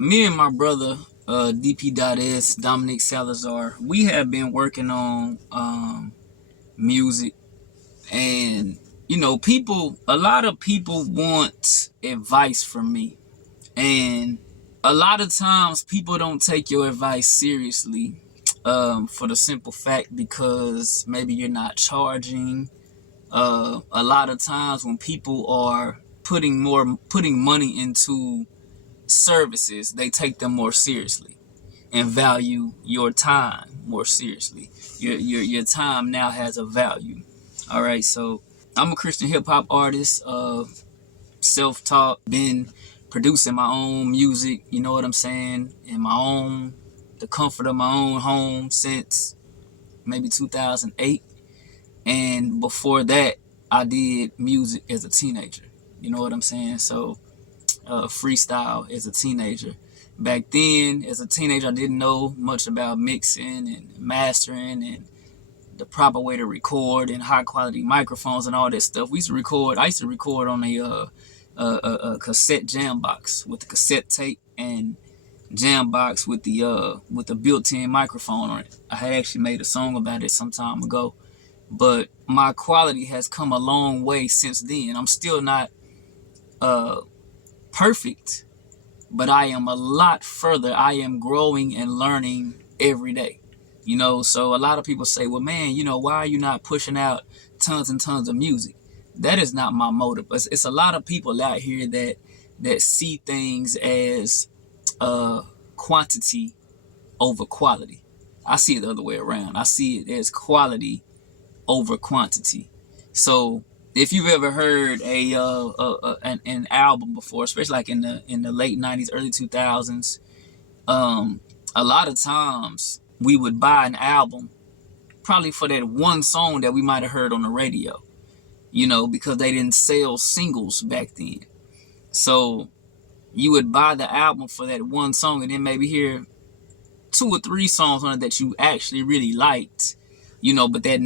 Me and my brother, DP.S, Dominic Salazar, we have been working on music. And, a lot of people want advice from me. And a lot of times people don't take your advice seriously, for the simple fact because maybe you're not charging. A lot of times when people are putting money into services, they take them more seriously and value your time more seriously. Your time now has a value. All right, so I'm a Christian hip hop artist, self-taught, been producing my own music, you know what I'm saying, in the comfort of my own home since maybe 2008. And before that, I did music as a teenager, you know what I'm saying? So freestyle as a teenager. Back then, as a teenager, I didn't know much about mixing and mastering and the proper way to record and high quality microphones and all that stuff. I used to record on a cassette jam box with the cassette tape and jam box with the built-in microphone on it. I had actually made a song about it some time ago, but my quality has come a long way since then. I'm still not perfect, but I am a lot further. I am growing and learning every day. So a lot of people say, well, man, why are you not pushing out tons and tons of music? That is not my motive. It's a lot of people out here that see things as quantity over quality. I see it the other way around. I see it as quality over quantity. So if you've ever heard an album before, especially like in the late 90s, early 2000s, a lot of times we would buy an album probably for that one song that we might have heard on the radio, because they didn't sell singles back then. So you would buy the album for that one song and then maybe hear two or three songs on it that you actually really liked, but that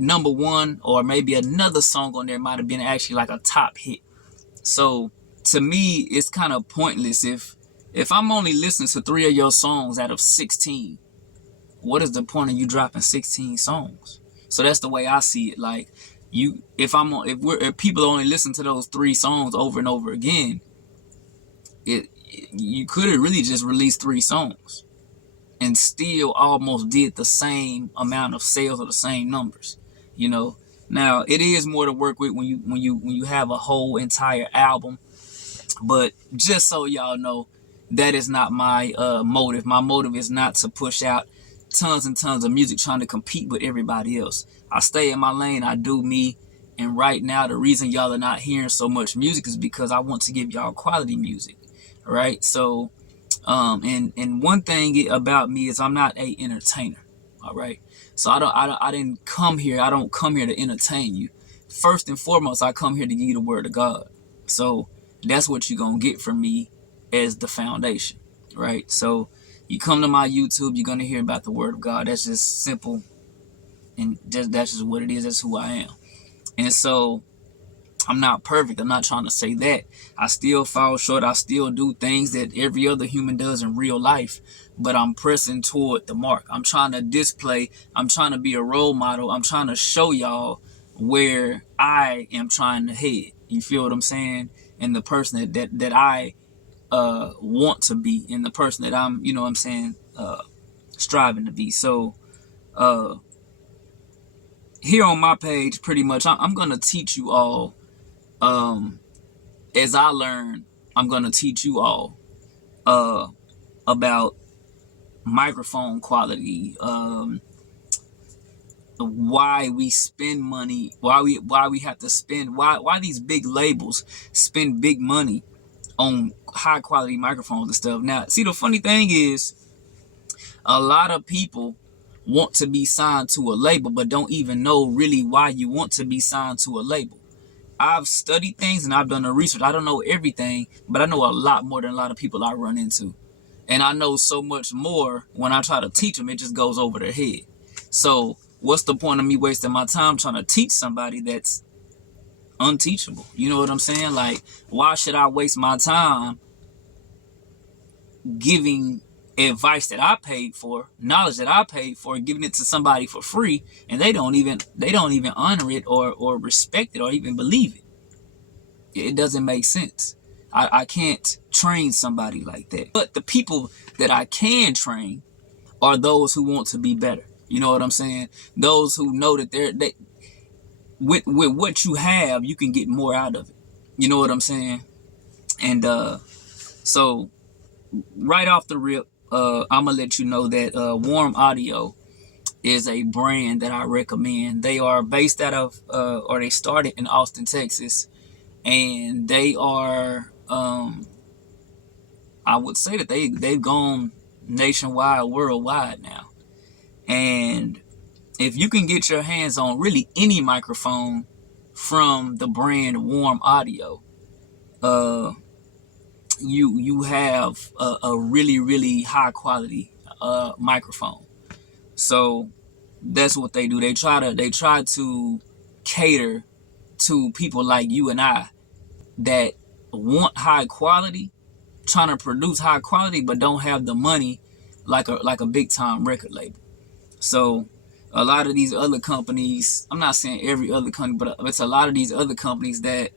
number one or maybe another song on there might have been actually like a top hit. So to me, it's kind of pointless if I'm only listening to 3 of your songs out of 16. What is the point of you dropping 16 songs? So that's the way I see it. Like if people only listen to those 3 songs over and over again, you could have really just released 3 songs and still almost did the same amount of sales or the same numbers. Now it is more to work with when you have a whole entire album, but just so y'all know, that is not my motive. My motive is not to push out tons and tons of music trying to compete with everybody else. I stay in my lane. I do me. And right now, the reason y'all are not hearing so much music is because I want to give y'all quality music. Right? So, and one thing about me is I'm not a entertainer. All right. So I didn't come here. I don't come here to entertain you. First and foremost, I come here to give you the word of God. So that's what you're going to get from me as the foundation. Right? So you come to my YouTube, you're going to hear about the word of God. That's just simple. And that's just what it is. That's who I am. And so I'm not perfect. I'm not trying to say that. I still fall short. I still do things that every other human does in real life. But I'm pressing toward the mark. I'm trying to display. I'm trying to be a role model. I'm trying to show y'all where I am trying to head. You feel what I'm saying? And the person that I want to be, and the person that I'm, what I'm saying, striving to be. So here on my page, pretty much, I'm going to teach you all, as I learn, I'm going to teach you all about microphone quality, why we spend money, why we have to spend, why these big labels spend big money on high quality microphones and stuff. Now, see, the funny thing is, a lot of people want to be signed to a label, but don't even know really why you want to be signed to a label. I've studied things and I've done the research. I don't know everything, but I know a lot more than a lot of people I run into. And I know so much more when I try to teach them, it just goes over their head. So what's the point of me wasting my time trying to teach somebody that's unteachable? You know what I'm saying? Like, why should I waste my time giving advice that I paid for, knowledge that I paid for, giving it to somebody for free, and they don't even honor it or respect it or even believe it. It doesn't make sense. I can't train somebody like that. But the people that I can train are those who want to be better. You know what I'm saying? Those who know that they with what you have, you can get more out of it. You know what I'm saying? And so right off the rip, I'm gonna let you know that Warm Audio is a brand that I recommend. They are based out of, or they started in Austin, Texas, and they are, I would say that they've gone nationwide, worldwide now. And if you can get your hands on really any microphone from the brand Warm Audio, you have a really, really high quality microphone. So that's what they do. They try to cater to people like you and I that want high quality, trying to produce high quality, but don't have the money like a big time record label. So a lot of these other companies, I'm not saying every other company, but it's a lot of these other companies that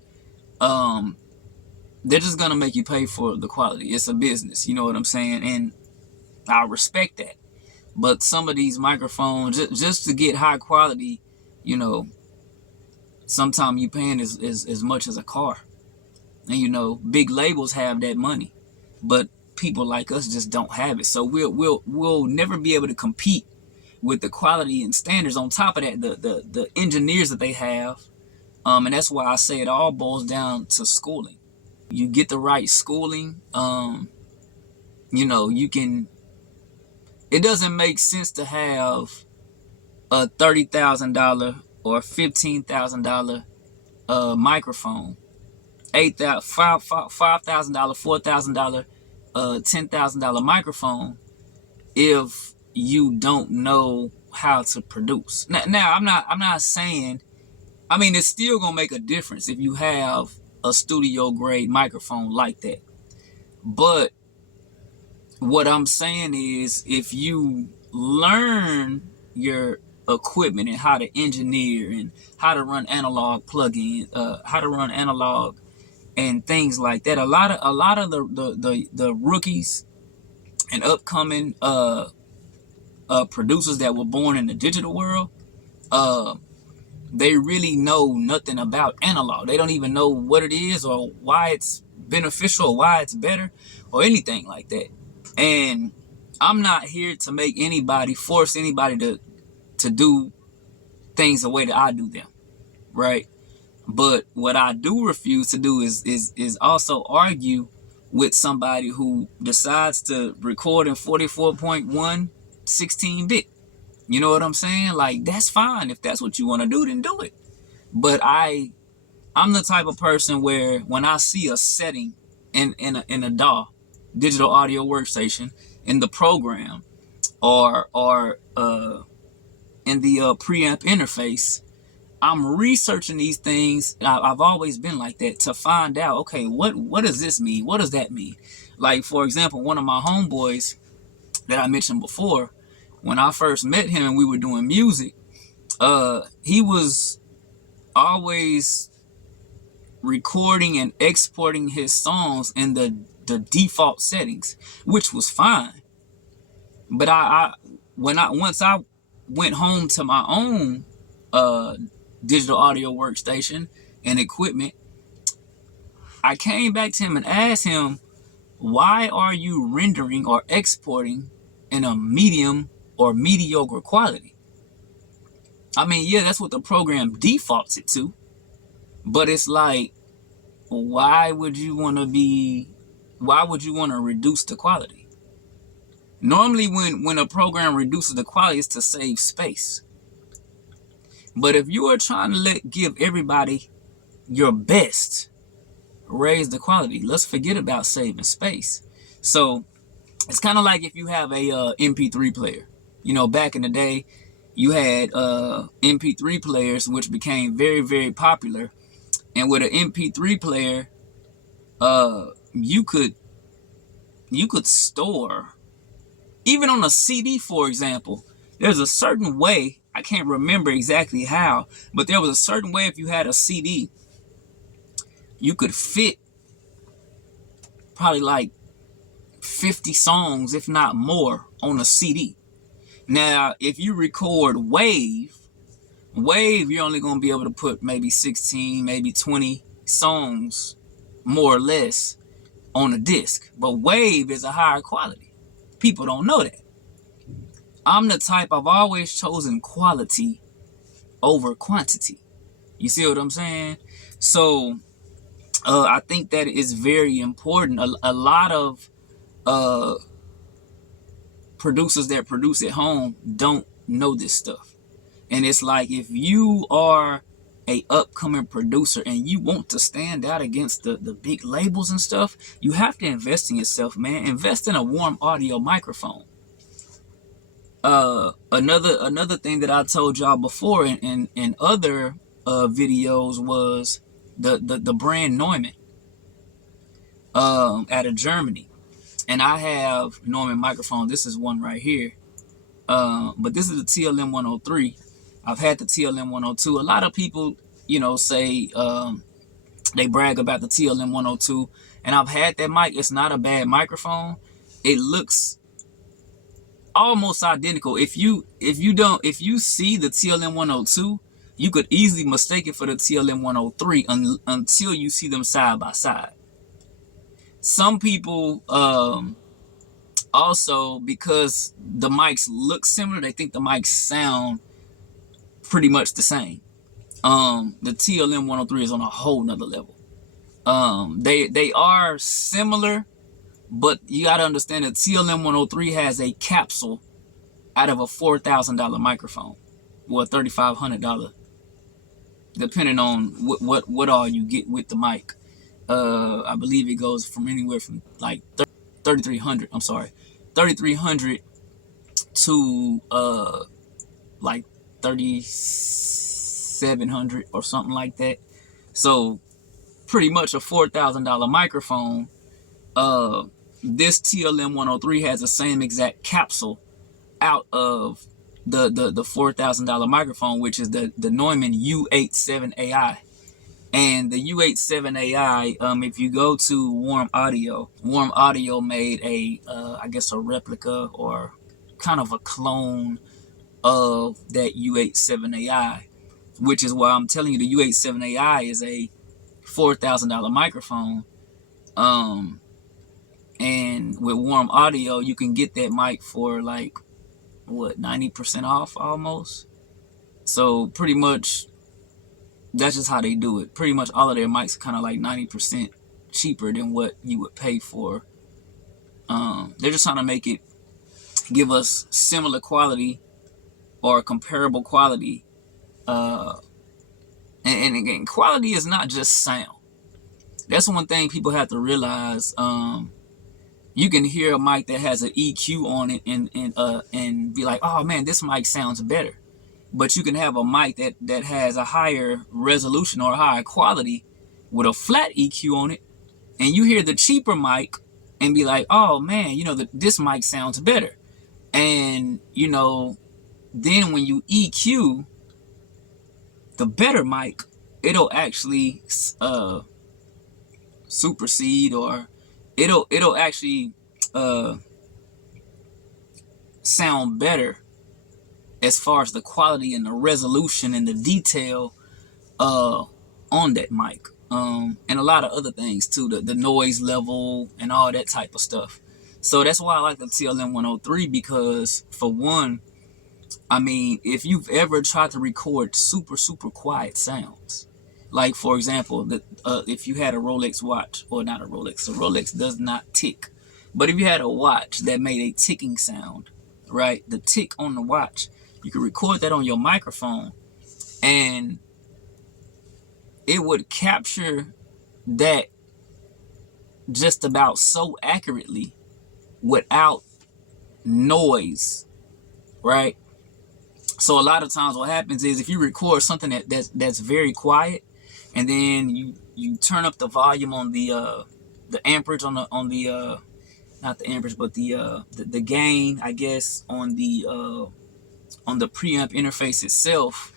they're just gonna make you pay for the quality. It's a business, you know what I'm saying? And I respect that. But some of these microphones, just to get high quality, you know, sometimes you paying as much as a car. And you know, big labels have that money, but people like us just don't have it. So we'll never be able to compete with the quality and standards. On top of that, the engineers that they have, and that's why I say it all boils down to schooling. You get the right schooling, you know, you can. It doesn't make sense to have a $30,000 or $15,000 microphone, $5,000, $4,000, $10,000 microphone if you don't know how to produce. Now I'm not saying. I mean, it's still gonna make a difference if you have a studio grade microphone like that. But what I'm saying is, if you learn your equipment and how to engineer and how to run analog plugins, how to run analog and things like that, a lot of the rookies and upcoming producers that were born in the digital world, they really know nothing about analog. They don't even know what it is or why it's beneficial or why it's better or anything like that. And I'm not here to make anybody, force anybody to do things the way that I do them, right? But what I do refuse to do is also argue with somebody who decides to record in 44.1 16-bit. You know what I'm saying? Like, that's fine. If that's what you want to do, then do it. But I'm the type of person where when I see a setting in a DAW, digital audio workstation, in the program or in the preamp interface, I'm researching these things. I've always been like that, to find out, okay, what does this mean? What does that mean? Like, for example, one of my homeboys that I mentioned before, when I first met him and we were doing music, he was always recording and exporting his songs in the default settings, which was fine. But once I went home to my own digital audio workstation and equipment, I came back to him and asked him, why are you rendering or exporting in a medium or mediocre quality? I mean, yeah, that's what the program defaults it to, but it's like, why would you want to reduce the quality? Normally when a program reduces the quality, it's to save space. But if you are trying to give everybody your best, raise the quality. Let's forget about saving space. So it's kind of like if you have a MP3 player. You know, back in the day, you had MP3 players, which became very, very popular. And with an MP3 player, you could you could store, even on a CD, for example, there's a certain way, I can't remember exactly how, but there was a certain way if you had a CD, you could fit probably like 50 songs, if not more, on a CD. Now, if you record wave, you're only going to be able to put maybe 16, maybe 20 songs, more or less, on a disc. But wave is a higher quality. People don't know that. I'm the type, I've always chosen quality over quantity. You see what I'm saying? So I think that is very important. A lot of producers that produce at home don't know this stuff. And it's like, if you are a upcoming producer and you want to stand out against the big labels and stuff, you have to invest in yourself, man. Invest in a warm audio microphone. Another thing that I told y'all before in other videos was the brand Neumann out of Germany. And I have Neumann microphone. This is one right here. But this is the TLM 103. I've had the TLM 102. A lot of people, say they brag about the TLM 102, and I've had that mic. It's not a bad microphone. It looks almost identical. If you see the TLM 102, you could easily mistake it for the TLM 103 until you see them side by side. Some people also, because the mics look similar, they think the mics sound pretty much the same. The TLM 103 is on a whole nother level. They are similar, but you got to understand that TLM 103 has a capsule out of a $4,000 microphone, or $3,500, depending on what all you get with the mic. I believe it goes from anywhere from like 3,300. I'm sorry, 3,300 to like 3,700 or something like that. So pretty much a $4,000 microphone. This TLM 103 has the same exact capsule out of the $4,000 microphone, which is the Neumann U87AI. And the U87AI, if you go to Warm Audio made I guess a replica or kind of a clone of that U87AI, which is why I'm telling you the U87AI is a $4,000 microphone. And with Warm Audio, you can get that mic for like, 90% off almost. So pretty much, that's just how they do it. Pretty much all of their mics are kind of like 90% cheaper than what you would pay for. They're just trying to give us similar quality or comparable quality. And again, quality is not just sound. That's one thing people have to realize. You can hear a mic that has an EQ on it and be like, oh man, this mic sounds better. But you can have a mic that has a higher resolution or a higher quality with a flat EQ on it, and you hear the cheaper mic and be like, oh man, this mic sounds better. And then when you EQ the better mic, it'll actually supersede, or it'll actually sound better as far as the quality and the resolution and the detail on that mic, and a lot of other things too, the noise level and all that type of stuff. So that's why I like the TLM 103, because for one, I mean, if you've ever tried to record super quiet sounds, like for example, if you had a Rolex watch, or not a Rolex does not tick, but if you had a watch that made a ticking sound, right, the tick on the watch, you could record that on your microphone, and it would capture that just about so accurately without noise, right? So a lot of times what happens is, if you record something that's very quiet, and then you turn up the volume on the amperage on the not the amperage, but the gain, I guess, on the preamp interface itself,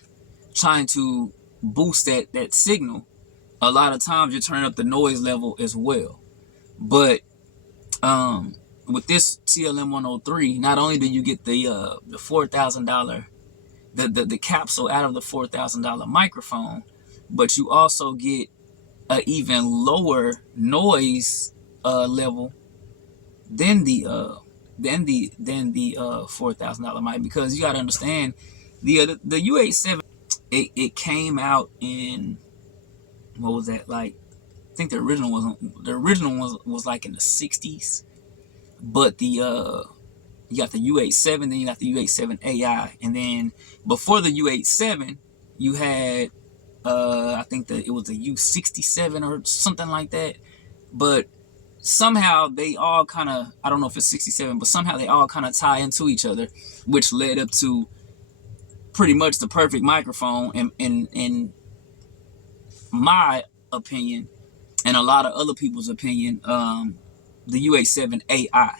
trying to boost that signal. A lot of times you turn up the noise level as well. But with this TLM 103, not only do you get the $4,000 the capsule out of the $4,000 microphone, but you also get an even lower noise level than the $4,000 mic, because you got to understand the U87, it came out in, what was that, like, I think the original was like in the 60s, but you got the U87, then you got the U87 AI, and then before the U87 you had I think that it was the U67 or something like that. But somehow they all kind of, I don't know if it's 67, but somehow they all kind of tie into each other, which led up to pretty much the perfect microphone in my opinion, and a lot of other people's opinion, the U87 AI.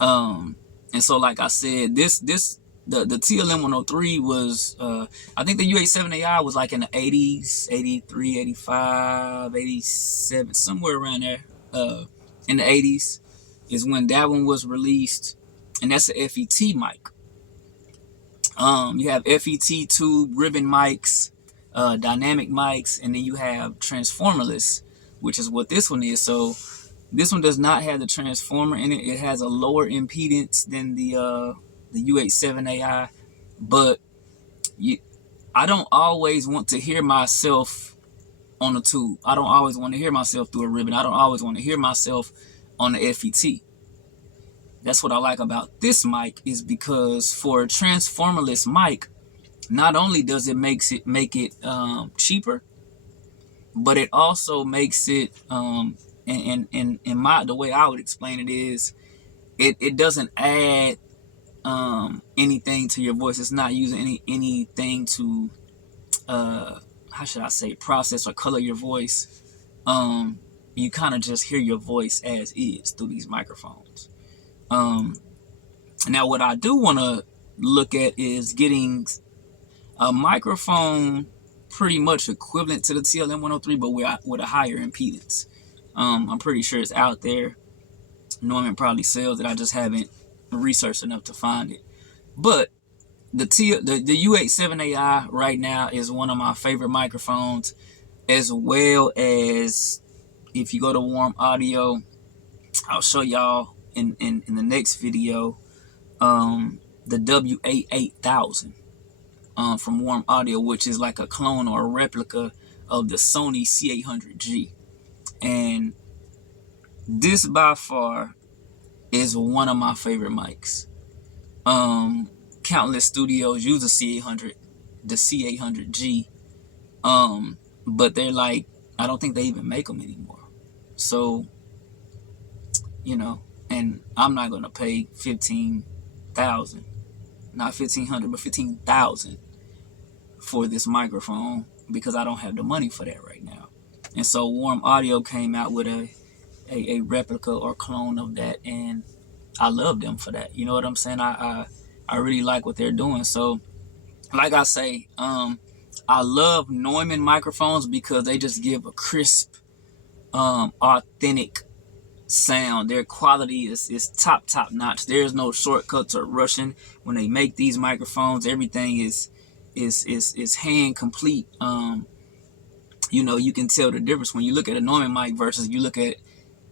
And so, like I said, the TLM 103 was, I think the U87 AI was like in the 80s, 83, 85, 87, somewhere around there. In the 80s is when that one was released, and that's a FET mic. You have FET tube ribbon mics, dynamic mics, and then you have transformerless, which is what this one is. So this one does not have the transformer in it. It has a lower impedance than the U87 AI, but I don't always want to hear myself on a tube. I don't always want to hear myself through a ribbon. I don't always want to hear myself on the FET. That's what I like about this mic, is because for a transformerless mic, not only does it make it cheaper, but it also makes it and the way I would explain it is, it doesn't add anything to your voice. It's not using anything to how should I say, process or color your voice. You kind of just hear your voice as is through these microphones. Now what I do want to look at is getting a microphone pretty much equivalent to the TLM 103, but with a higher impedance. I'm pretty sure it's out there. Norman probably sells it. I just haven't researched enough to find it. But the U87 AI right now is one of my favorite microphones, as well as, if you go to Warm Audio, I'll show y'all in the next video, the WA8000 from Warm Audio, which is like a clone or a replica of the Sony C800G. And this by far is one of my favorite mics. Countless studios use the C800G, but they're like, I don't think they even make them anymore. So, and I'm not gonna pay $15,000, not $1,500, but $15,000 for this microphone, because I don't have the money for that right now. And so Warm Audio came out with a replica or clone of that, and I love them for that. You know what I'm saying? I really like what they're doing. So, like I say, I love Neumann microphones because they just give a crisp, authentic sound. Their quality is top notch. There's no shortcuts or rushing when they make these microphones. Everything is hand complete. You can tell the difference when you look at a Neumann mic versus you look at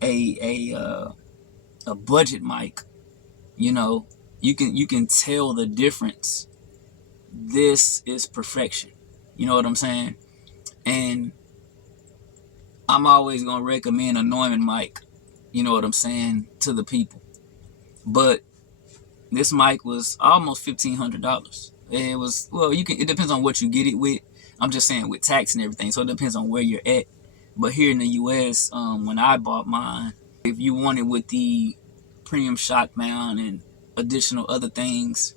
a budget mic. You can tell the difference. This is perfection. You know what I'm saying? And I'm always gonna recommend a Neumann mic, you know what I'm saying, to the people. But this mic was almost $1,500. It was, well, it depends on what you get it with. I'm just saying with tax and everything, so it depends on where you're at. But here in the US, when I bought mine, if you want it with the premium shock mount and additional other things,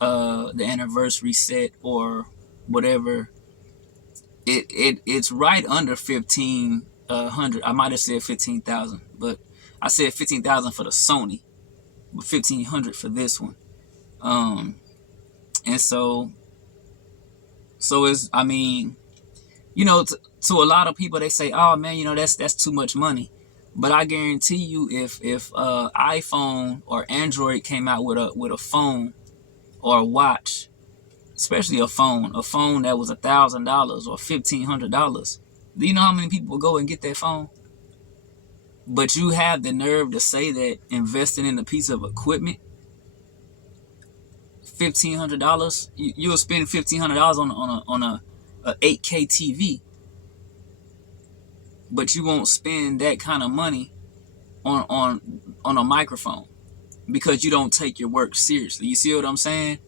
the anniversary set or whatever, it's right under 1,500. I might have said 15,000, but I said 15,000 for the Sony, but 1,500 for this one. And so it's, I mean, to a lot of people, they say, oh man, that's too much money. But I guarantee you, if iPhone or Android came out with a phone or a watch, especially a phone that was $1,000 or $1,500, do you know how many people will go and get that phone? But you have the nerve to say that investing in a piece of equipment, $1,500, you'll spend $1,500 on a 8K TV, but you won't spend that kind of money on a microphone because you don't take your work seriously. You see what I'm saying?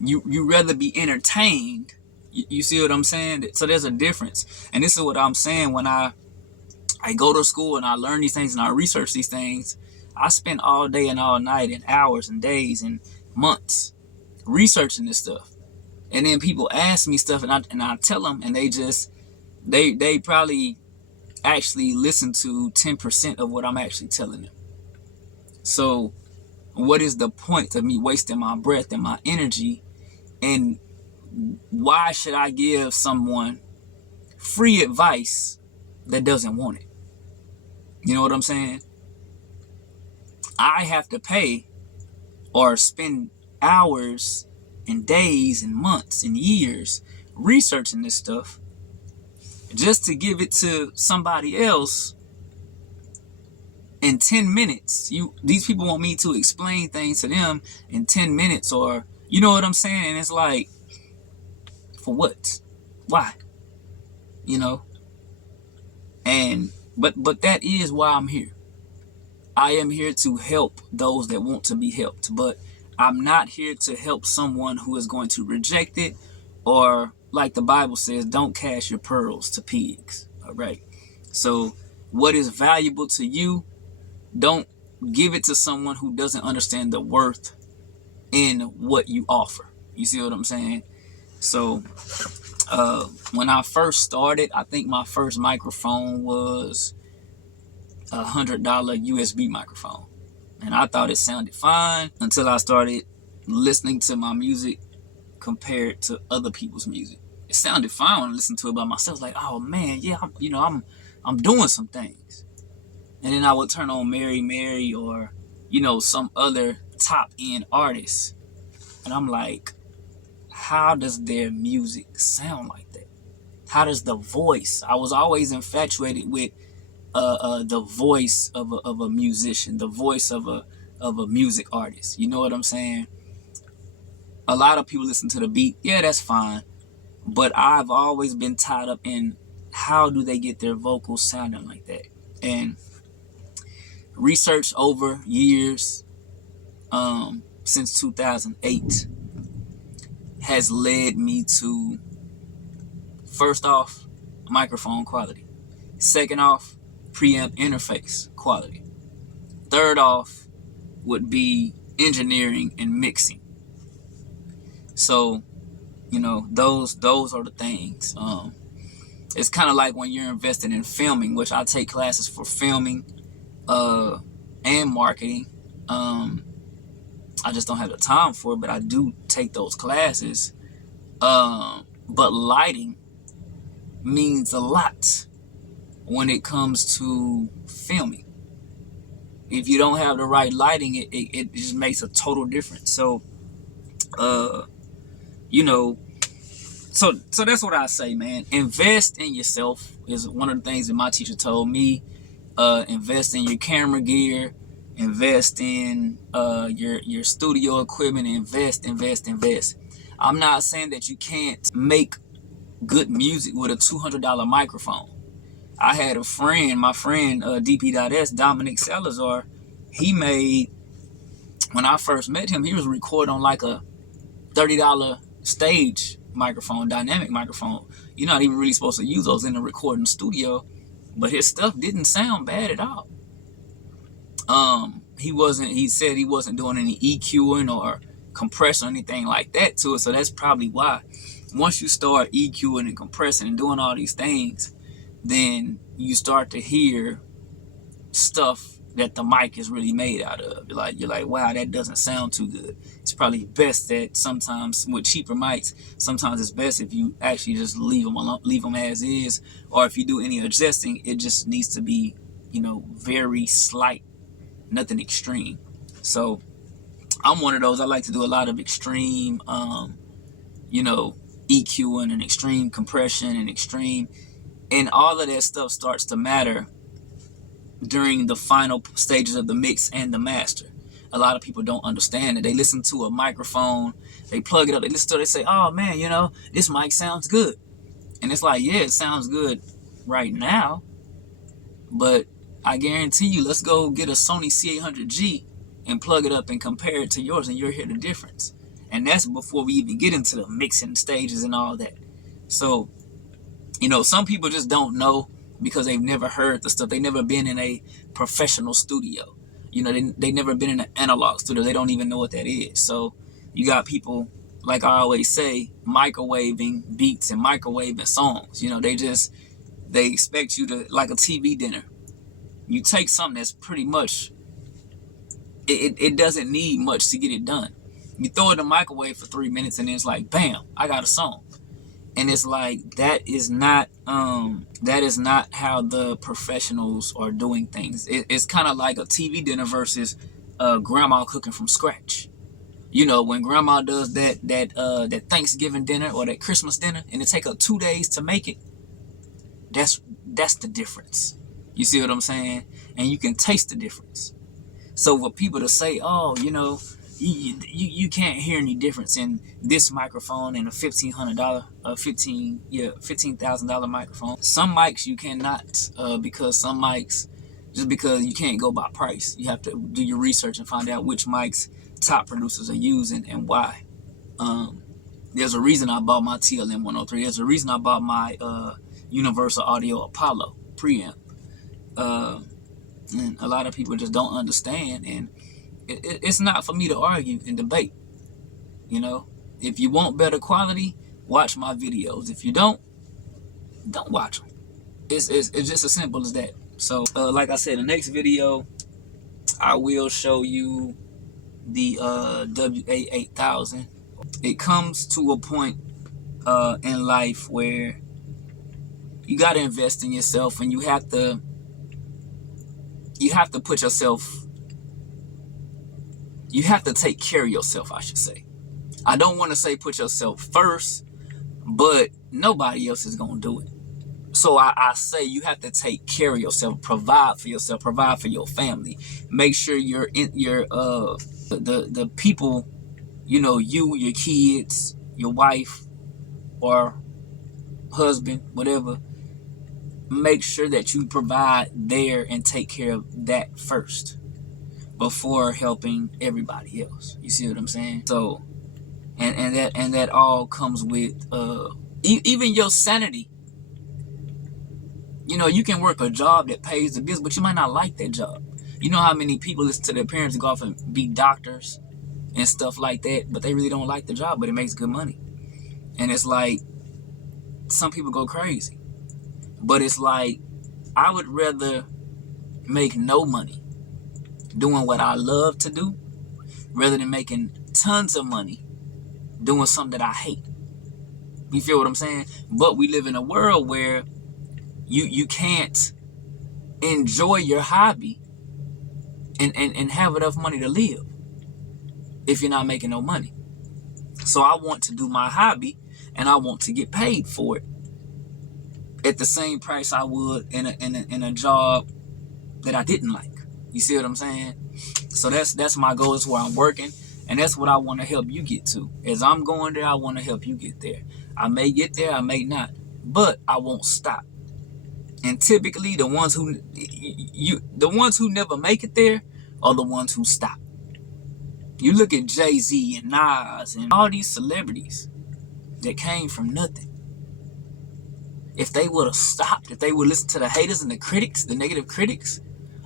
You rather be entertained. You see what I'm saying? So there's a difference, and this is what I'm saying. When I go to school and I learn these things and I research these things, I spend all day and all night and hours and days and months researching this stuff. And then people ask me stuff and I tell them, and they probably actually listen to 10% of what I'm actually telling them. So what is the point of me wasting my breath and my energy? And why should I give someone free advice that doesn't want it? You know what I'm saying? I have to pay or spend hours and days and months and years researching this stuff just to give it to somebody else in 10 minutes. These people want me to explain things to them in 10 minutes, or you know what I'm saying? And it's like, for what? Why? And but that is why I'm here. I am here to help those that want to be helped, but I'm not here to help someone who is going to reject it, or like the Bible says, don't cast your pearls to pigs. All right. So what is valuable to you, don't give it to someone who doesn't understand the worth in what you offer. You see what I'm saying? So when I first started, I think my first microphone was $100 USB microphone. And I thought it sounded fine until I started listening to my music compared to other people's music. It sounded fine when I listened to it by myself. Like, oh man, yeah, I'm doing some things. And then I would turn on Mary Mary or, some other top end artists. And I'm like, how does their music sound like that? How does the voice? I was always infatuated with the voice of a musician, the voice of a music artist. You know what I'm saying? A lot of people listen to the beat. Yeah, that's fine. But I've always been tied up in how do they get their vocals sounding like that? And research over years, since 2008, has led me to, first off, microphone quality. Second off, preamp interface quality. Third off would be engineering and mixing. So, those are the things. It's kind of like when you're investing in filming, which I take classes for filming and marketing. I just don't have the time for it, but I do take those classes. But lighting means a lot when it comes to filming. If you don't have the right lighting, it just makes a total difference. So, so that's what I say, man. Invest in yourself is one of the things that my teacher told me. Invest in your camera gear, invest in your studio equipment, invest. I'm not saying that you can't make good music with a $200 microphone. I had a friend, my friend DP.S, Dominic Salazar. He made, when I first met him, he was recording on like a $30 stage microphone, dynamic microphone. You're not even really supposed to use those in the recording studio, but his stuff didn't sound bad at all. He said he wasn't doing any EQing or compressing or anything like that to it, so that's probably why. Once you start EQing and compressing and doing all these things, then you start to hear stuff that the mic is really made out of. You're like, wow, that doesn't sound too good. It's probably best that sometimes with cheaper mics, sometimes it's best if you actually just leave them alone, leave them as is, or if you do any adjusting, it just needs to be, very slight, nothing extreme. So I'm one of those. I like to do a lot of extreme, EQing and extreme compression and extreme, and all of that stuff starts to matter during the final stages of the mix and the master. A lot of people don't understand it. They listen to a microphone, they plug it up, they listen to it, they say, oh man, this mic sounds good. And it's like, yeah, it sounds good right now, but I guarantee you, let's go get a Sony C800G and plug it up and compare it to yours, and you'll hear the difference. And that's before we even get into the mixing stages and all that. So, some people just don't know because they've never heard the stuff. They've never been in a professional studio. They never been in an analog studio. They don't even know what that is. So you got people, like I always say, microwaving beats and microwaving songs. They expect you to, like a TV dinner. You take something that's pretty much, it doesn't need much to get it done. You throw it in the microwave for 3 minutes and then it's like, bam, I got a song. And it's like, that is not how the professionals are doing things. It's kind of like a TV dinner versus grandma cooking from scratch. When grandma does that Thanksgiving dinner or that Christmas dinner, and it take her 2 days to make it, that's the difference. You see what I'm saying? And you can taste the difference. So for people to say, oh, you can't hear any difference in this microphone and a $15,000 microphone. Some mics you cannot, because some mics, just because you can't go by price, you have to do your research and find out which mics top producers are using and why. There's a reason I bought my TLM 103. There's a reason I bought my Universal Audio Apollo preamp. And a lot of people just don't understand, and it's not for me to argue and debate. If you want better quality, watch my videos. If you don't watch them. It's just as simple as that. So like I said, the next video I will show you the WA8000. It comes to a point in life where you got to invest in yourself, and you have to put yourself, you have to take care of yourself, I should say. I don't want to say put yourself first, but nobody else is going to do it. So I say you have to take care of yourself, provide for yourself, provide for your family. Make sure you're in the people, you, your kids, your wife or husband, whatever. Make sure that you provide there and take care of that first before helping everybody else. You see what I'm saying? So, and that all comes with even your sanity. You can work a job that pays the bills, but you might not like that job. You know how many people listen to their parents and go off and be doctors and stuff like that, but they really don't like the job, but it makes good money. And it's like, some people go crazy. But it's like, I would rather make no money doing what I love to do rather than making tons of money doing something that I hate. You feel what I'm saying? But we live in a world where you can't enjoy your hobby and have enough money to live if you're not making no money. So I want to do my hobby, and I want to get paid for it at the same price I would in a job that I didn't like. You see what I'm saying? So that's my goal. Is where I'm working, and that's what I want to help you get to. As I'm going there, I want to help you get there. I may get there, I may not, but I won't stop. And typically, the ones who never make it there are the ones who stop. You look at Jay-Z and Nas and all these celebrities that came from nothing. If they would have stopped, if they would listen to the haters and the critics, the negative critics,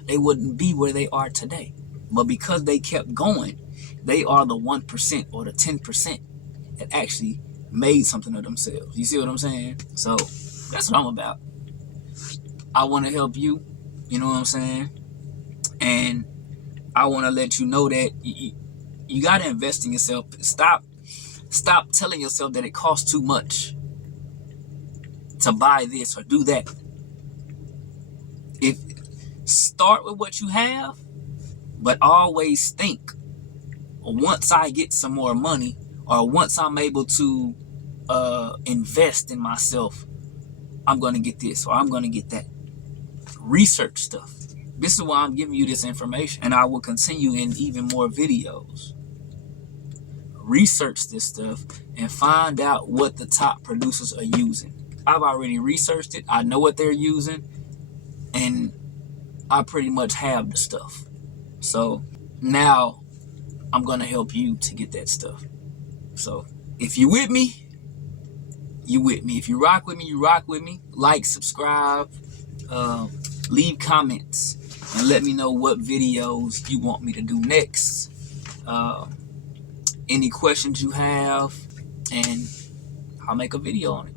they wouldn't be where they are today. But because they kept going, they are the 1% or the 10% that actually made something of themselves. You see what I'm saying? So that's what I'm about. I want to help you. You know what I'm saying? And I want to let you know that you got to invest in yourself. Stop telling yourself that it costs too much to buy this or do that. If start with what you have, but always think, once I get some more money, or once I'm able to invest in myself, I'm going to get this or I'm going to get that. Research stuff. This is why I'm giving you this information, and I will continue in even more videos. Research this stuff and find out what the top producers are using. I've already researched it. I know what they're using, and I pretty much have the stuff. So now I'm going to help you to get that stuff. So if you with me, you with me. If you rock with me, you rock with me. Like, subscribe, leave comments, and let me know what videos you want me to do next. Any questions you have, and I'll make a video on it.